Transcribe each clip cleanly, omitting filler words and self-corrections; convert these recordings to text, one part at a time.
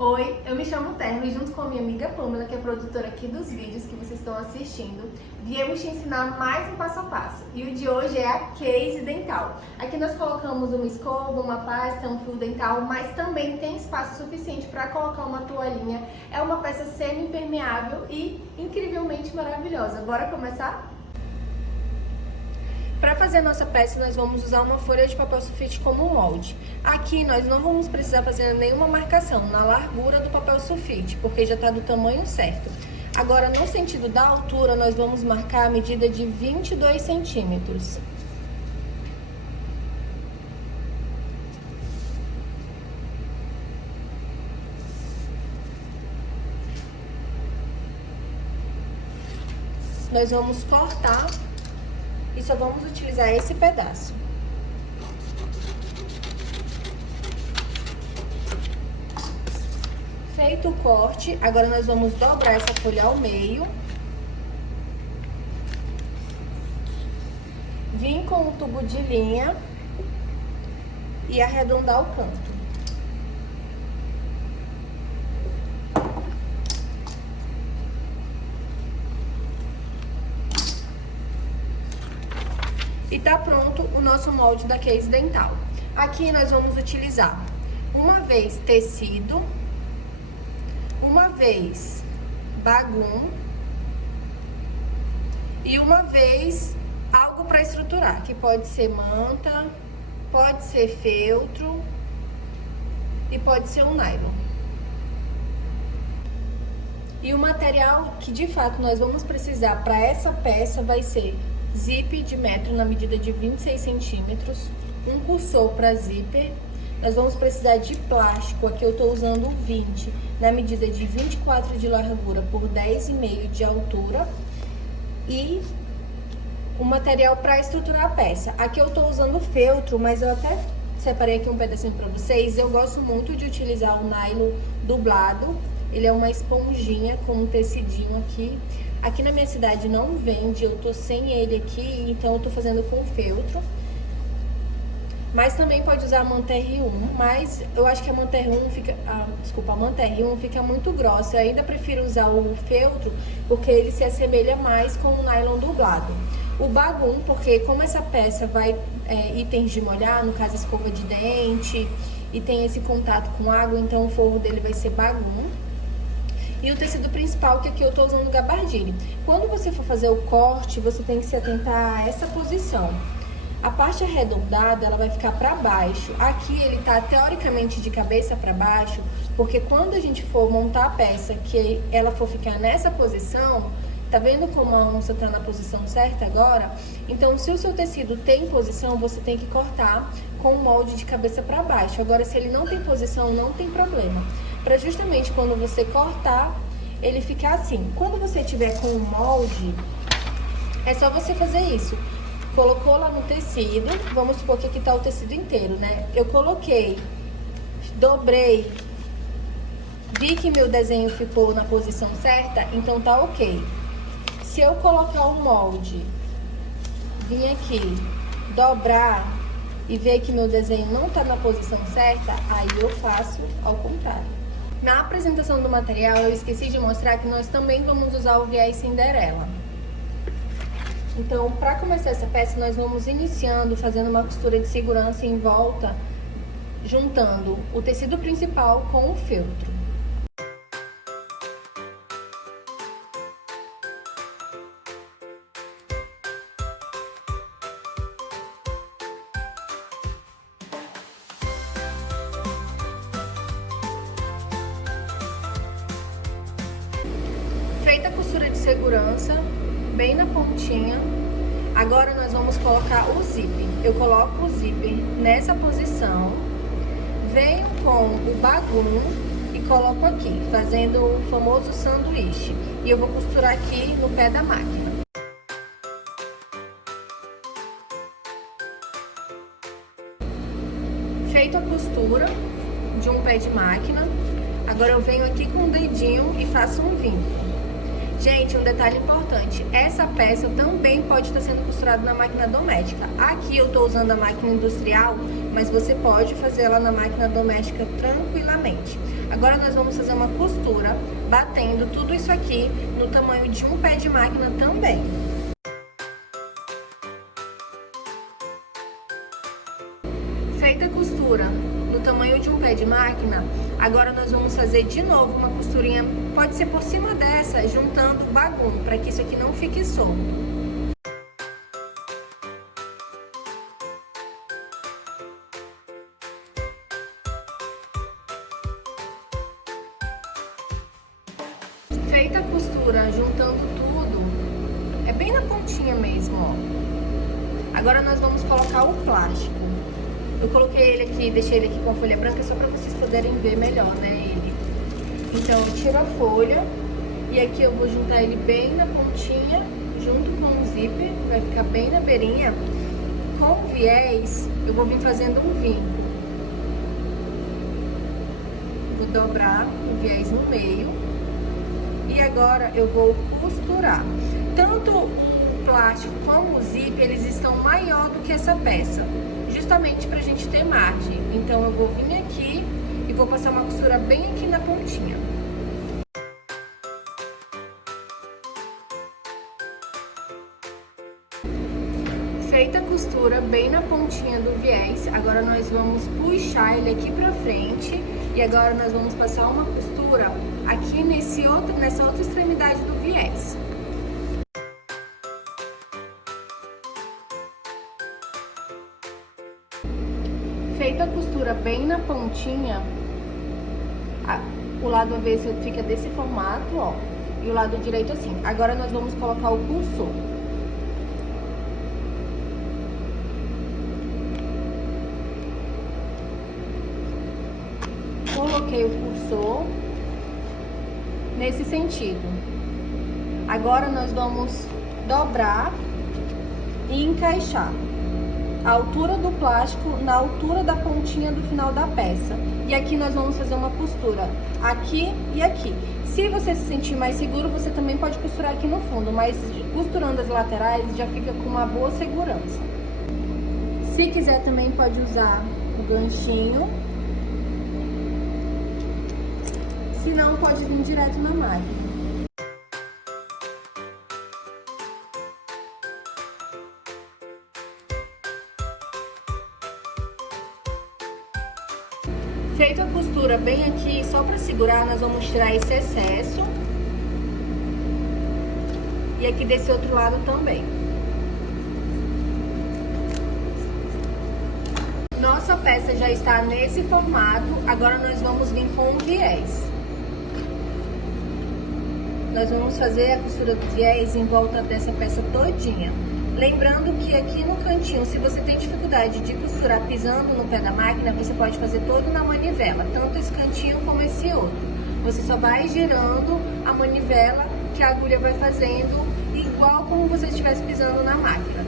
Oi, eu me chamo Terno e junto com a minha amiga Pamela, que é produtora aqui dos vídeos que vocês estão assistindo, viemos te ensinar mais um passo a passo. E o de hoje é a case dental. Aqui nós colocamos uma escova, uma pasta, um fio dental, mas também tem espaço suficiente para colocar uma toalhinha. É uma peça semi-impermeável e incrivelmente maravilhosa. Bora começar? Para fazer a nossa peça, nós vamos usar uma folha de papel sulfite como molde. Aqui nós não vamos precisar fazer nenhuma marcação na largura do papel sulfite, porque já está do tamanho certo. Agora, no sentido da altura, nós vamos marcar a medida de 22 centímetros. Nós vamos cortar e só vamos utilizar esse pedaço. Feito o corte, agora nós vamos dobrar essa folha ao meio. Vir com o tubo de linha e arredondar o canto. E tá pronto o nosso molde da case dental. Aqui nós vamos utilizar uma vez tecido, uma vez bagum e uma vez algo para estruturar, que pode ser manta, pode ser feltro e pode ser um nylon. E o material que de fato nós vamos precisar para essa peça vai ser zíper de metro na medida de 26 centímetros, um cursor para zíper. Nós vamos precisar de plástico, aqui eu estou usando 20, na medida de 24 de largura por 10,5 de altura. E o material para estruturar a peça. Aqui eu estou usando feltro, mas eu até separei aqui um pedacinho para vocês. Eu gosto muito de utilizar o nylon dublado. Ele é uma esponjinha com um tecidinho aqui. Aqui na minha cidade não vende, eu tô sem ele aqui, então eu tô fazendo com feltro. Mas também pode usar a manta R1, mas eu acho que a manta R1 fica... a manta R1 fica muito grossa. Eu ainda prefiro usar o feltro, porque ele se assemelha mais com o nylon dublado. O bagum, porque como essa peça vai itens de molhar, no caso escova de dente, e tem esse contato com água, então o forro dele vai ser bagum. E o tecido principal, que aqui eu tô usando gabardine. Quando você for fazer o corte, você tem que se atentar a essa posição. A parte arredondada, ela vai ficar para baixo. Aqui ele tá teoricamente de cabeça para baixo, porque quando a gente for montar a peça, que ela for ficar nessa posição, tá vendo como a onça tá na posição certa agora? Então, se o seu tecido tem posição, você tem que cortar com o molde de cabeça para baixo. Agora, se ele não tem posição, não tem problema. Para justamente quando você cortar, ele ficar assim. Quando você tiver com o molde, é só você fazer isso. Colocou lá no tecido, vamos supor que aqui tá o tecido inteiro, né? Eu coloquei, dobrei, vi que meu desenho ficou na posição certa, então tá ok. Se eu colocar o molde, vir aqui, dobrar e ver que meu desenho não tá na posição certa, aí eu faço ao contrário. Na apresentação do material, eu esqueci de mostrar que nós também vamos usar o viés Cinderela. Então, para começar essa peça, nós vamos iniciando, fazendo uma costura de segurança em volta, juntando o tecido principal com o feltro. Feita a costura de segurança, bem na pontinha, agora nós vamos colocar o zíper. Eu coloco o zíper nessa posição, venho com o bagum e coloco aqui, fazendo o famoso sanduíche. E eu vou costurar aqui no pé da máquina. Feita a costura de um pé de máquina, agora eu venho aqui com o dedinho e faço um vinco. Gente, um detalhe importante, essa peça também pode estar sendo costurada na máquina doméstica. Aqui eu estou usando a máquina industrial, mas você pode fazer ela na máquina doméstica tranquilamente. Agora nós vamos fazer uma costura, batendo tudo isso aqui no tamanho de um pé de máquina também. Feita a costura no tamanho de um pé de máquina, agora nós vamos fazer de novo uma costurinha, pode ser por cima dessa, juntando o bagume, para que isso aqui não fique solto. Feita a costura, juntando tudo, é bem na pontinha mesmo, ó. Agora nós vamos colocar o plástico. Eu coloquei ele aqui, deixei ele aqui com a folha branca só para vocês poderem ver melhor, né, ele. Então, eu tiro a folha e aqui eu vou juntar ele bem na pontinha, junto com o zíper, vai ficar bem na beirinha. Com o viés, eu vou vir fazendo um vinco. Vou dobrar o viés no meio e agora eu vou costurar. Tanto o plástico como o zíper, eles estão maior do que essa peça, justamente pra gente ter margem. Então eu vou vir aqui e vou passar uma costura bem aqui na pontinha. Feita a costura bem na pontinha do viés, agora nós vamos puxar ele aqui pra frente e agora nós vamos passar uma costura aqui nessa outra extremidade do viés. Feita a costura bem na pontinha, o lado avesso fica desse formato, ó, e o lado direito assim. Agora nós vamos colocar o cursor. Coloquei o cursor nesse sentido. Agora nós vamos dobrar e encaixar a altura do plástico na altura da pontinha do final da peça. E aqui nós vamos fazer uma costura aqui e aqui. Se você se sentir mais seguro, você também pode costurar aqui no fundo, mas costurando as laterais já fica com uma boa segurança. Se quiser também pode usar o ganchinho, se não pode vir direto na máquina. Feito a costura bem aqui, só para segurar, nós vamos tirar esse excesso. E aqui desse outro lado também. Nossa peça já está nesse formato, agora nós vamos vir com o viés. Nós vamos fazer a costura do viés em volta dessa peça todinha. Lembrando que aqui no cantinho, se você tem dificuldade de costurar pisando no pé da máquina, você pode fazer todo na manivela, tanto esse cantinho como esse outro. Você só vai girando a manivela que a agulha vai fazendo, igual como você estivesse pisando na máquina.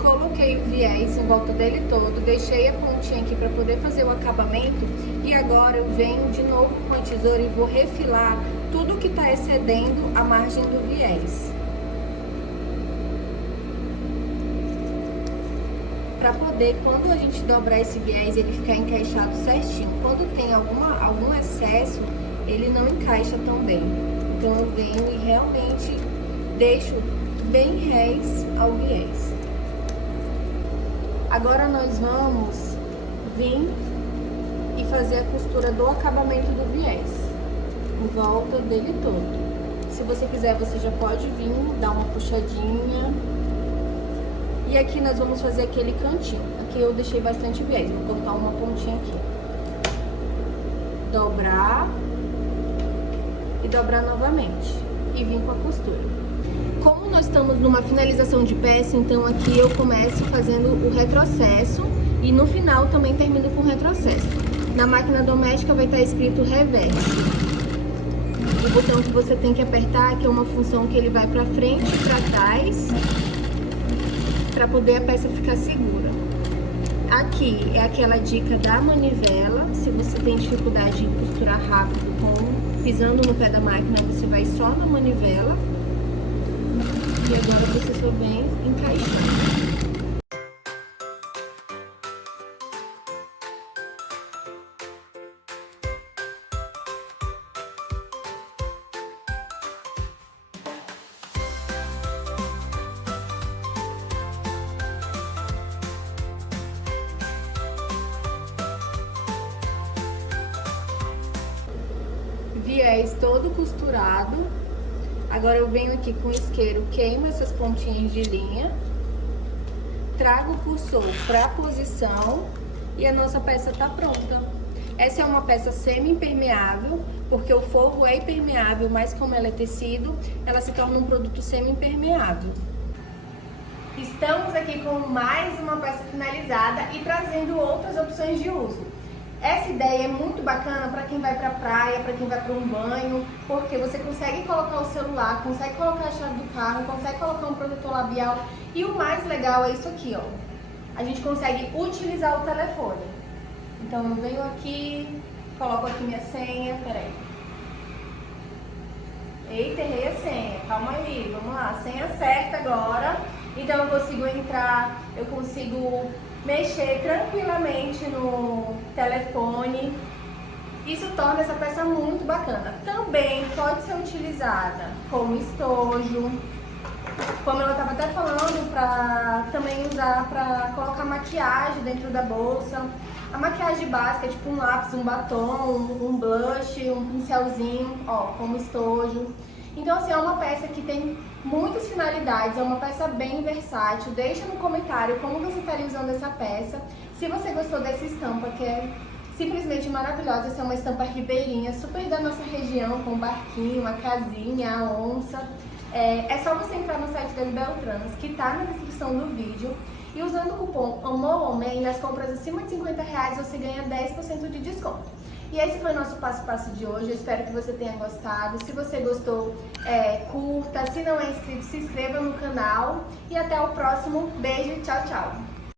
Coloquei o viés em volta dele todo, deixei a pontinha aqui para poder fazer o acabamento e agora eu venho de novo com a tesoura e vou refilar tudo que está excedendo a margem do viés. Para poder, quando a gente dobrar esse viés, ele ficar encaixado certinho. Quando tem algum excesso, ele não encaixa tão bem. Então eu venho e realmente deixo bem rés ao viés. Agora nós vamos vir e fazer a costura do acabamento do viés, em volta dele todo. Se você quiser, você já pode vir, dar uma puxadinha. E aqui nós vamos fazer aquele cantinho. Aqui eu deixei bastante viés, vou cortar uma pontinha aqui. Dobrar e dobrar novamente. E vir com a costura. Como nós estamos numa finalização de peça, então aqui eu começo fazendo o retrocesso e no final também termino com retrocesso. Na máquina doméstica vai estar escrito reverse. O botão que você tem que apertar, que é uma função que ele vai para frente e para trás, para poder a peça ficar segura. Aqui é aquela dica da manivela. Se você tem dificuldade em costurar rápido pisando no pé da máquina, você vai só na manivela. E agora você só vem encaixando. Viés todo costurado. Agora eu venho aqui com o isqueiro, queimo essas pontinhas de linha, trago o cursor para a posição e a nossa peça tá pronta. Essa é uma peça semi-impermeável, porque o forro é impermeável, mas como ela é tecido, ela se torna um produto semi-impermeável. Estamos aqui com mais uma peça finalizada e trazendo outras opções de uso. Essa ideia é muito bacana para quem vai para a praia, para quem vai para um banho, porque você consegue colocar o celular, consegue colocar a chave do carro, consegue colocar um protetor labial e o mais legal é isso aqui, ó. A gente consegue utilizar o telefone. Então eu venho aqui, coloco aqui minha senha, peraí. Eita, errei a senha, calma aí, vamos lá, senha certa agora. Então eu consigo entrar, eu consigo mexer tranquilamente no telefone. Isso torna essa peça muito bacana. Também pode ser utilizada como estojo, como ela estava até falando, para também usar para colocar maquiagem dentro da bolsa. A maquiagem básica é tipo um lápis, um batom, um blush, um pincelzinho, ó, como estojo. Então assim, é uma peça que tem muitas finalidades, é uma peça bem versátil. Deixa no comentário como você estaria usando essa peça. Se você gostou dessa estampa, que é simplesmente maravilhosa, essa é uma estampa ribeirinha, super da nossa região, com um barquinho, uma casinha, a onça. É só você entrar no site das Beltrans, que tá na descrição do vídeo, e usando o cupom AMOROMEN, nas compras acima de R$50 você ganha 10% de desconto. E esse foi o nosso passo a passo de hoje, eu espero que você tenha gostado. Se você gostou, curta, se não é inscrito, se inscreva no canal. E até o próximo, beijo e tchau, tchau!